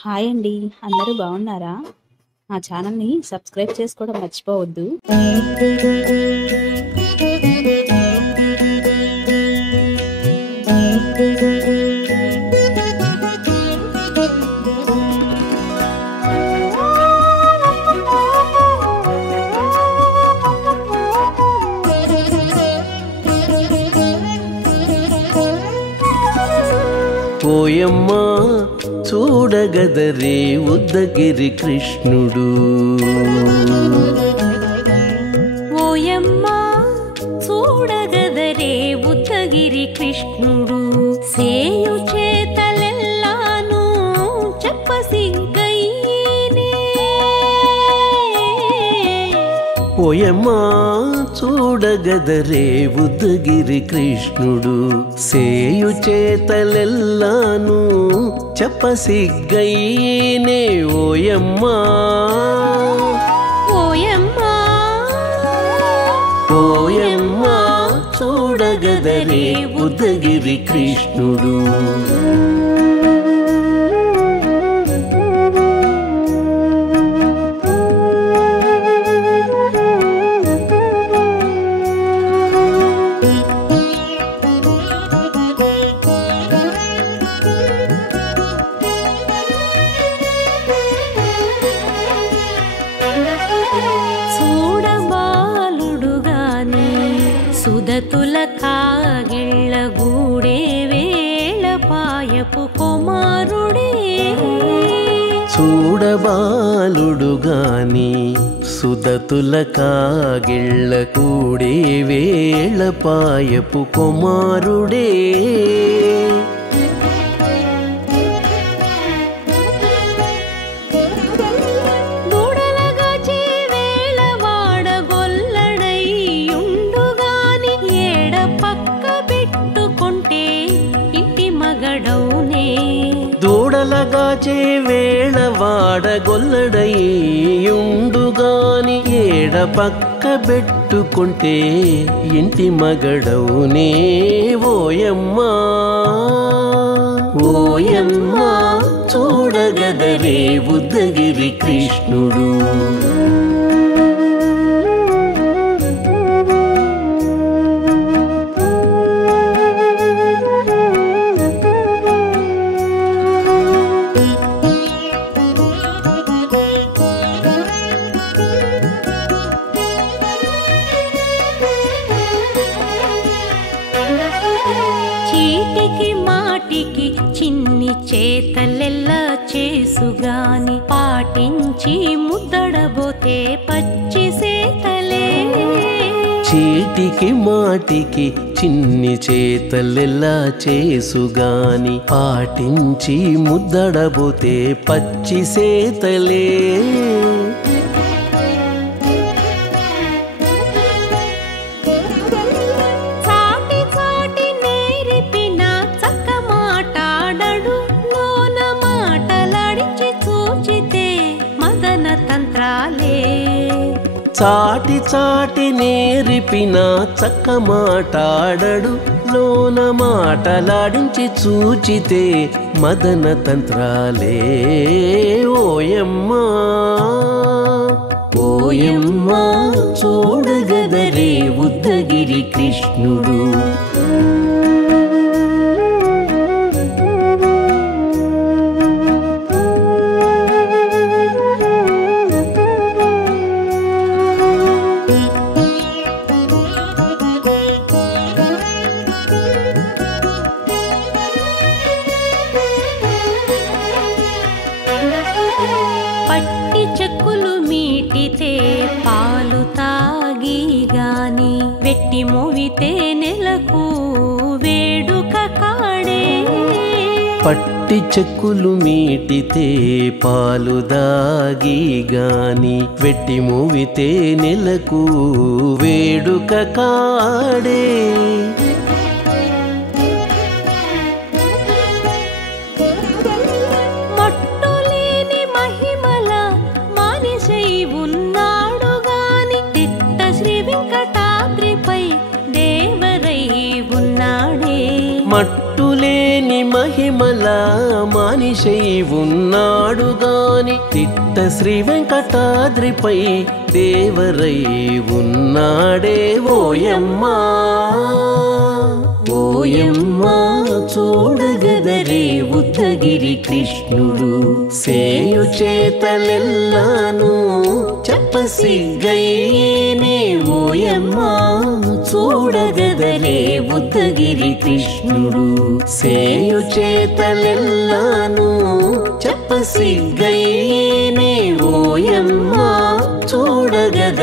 Hi అండి. అందరూ బాగున్నారా? మా ఛానల్‌ని సబ్స్క్రైబ్ చేసుకోవడం మర్చిపోవద్దు. ఓయమ్మా చూడగదరే ఉద్దగిరి కృష్ణుడు. ఓయమ్మా చూడగదరే ఉద్దగిరి కృష్ణుడు. సేయు చేతలెల్లాను చెప్పసిగ్గైనే. ఓయమ్మా చూడగదరే ఉద్దగిరి కృష్ణుడు. సేయు చేతలెల్లాను చెప్పసిగ్గైనే. ఓయమ్మా ఓయమ్మా ఓయమ్మా చూడగదరే ఉద్దగిరి కృష్ణుడు. చూడబాలుడుగాని సుదతుల కాగిళ్ళ గూడే వేళ పాయపు కుమారుడే. చూడబాలుడుగాని సుదతుల కాగిళ్ళ కూడే వేళ పాయపు కుమారుడే. దూడలగాచే వేళ వాడగొల్లడైయుండుగాని ఏడ పక్క పెట్టుకుంటే ఇంటి మగడౌనే. దూడలగాచే వేళ వాడగొల్లడయ్యుండుగాని ఏడ పక్క పెట్టుకుంటే ఇంటి మగడవునే. ఓయమ్మా ఓయమ్మా చూడగదరే ఉద్దగిరి కృష్ణుడు. చీటికి మాటికి చిన్ని చేతలెల్లా చేసుగాని పాటించి ముద్దడబోతే పచ్చి సేతలే. చీటికి మాటికి చిన్ని చేతలెల్లా చేసుగాని పాటించి ముద్దడబోతే పచ్చి సేతలే. చాటి చాటి నేరిపిన చక్క మాటాడడు లోన మాటలాడించి చూచితే మదన తంత్రాలే. చాటి చాటి నేరిపిన చక్క మాటాడడు లోన మాటలాడించి చూచితే మదన తంత్రాలే. ఓయమ్మా ఓయమ్మా చూడగదరే ఉద్దగిరి కృష్ణుడు. పట్టి చెక్కులు మీటితే పాలు తాగి గాని వెట్టి మోవితే నెలకు వేడుక కాడే. పట్టి చెక్కులు మీటితే పాలు దాగి గాని వెట్టి మూవితే నెలకు వేడుక కాడే. మట్టులేని మహిమల మానిషై ఉన్నాడు గాని తిట్ట శ్రీ వెంకటాద్రిపై దేవరై ఉన్నాడే. మట్టులేని మహిమ మహిమల మనిషై ఉన్నాడు గాని తిట్ట శ్రీ వెంకటాద్రిపై దేవరై ఉన్నాడే ఓయమ్మా ఓయమ్మా చూడగదరే ఉత్తగిరి కృష్ణుడు సేయు చేతలెల్లాను చెప్పసిగ్గయ్యేనే ఓయమ్మా చూడగదరే ఉత్తగిరి కృష్ణుడు సేయు చేతలెల్లాను చెప్పసిగ్గయ్యేనే ఓయమ్మా చూడగద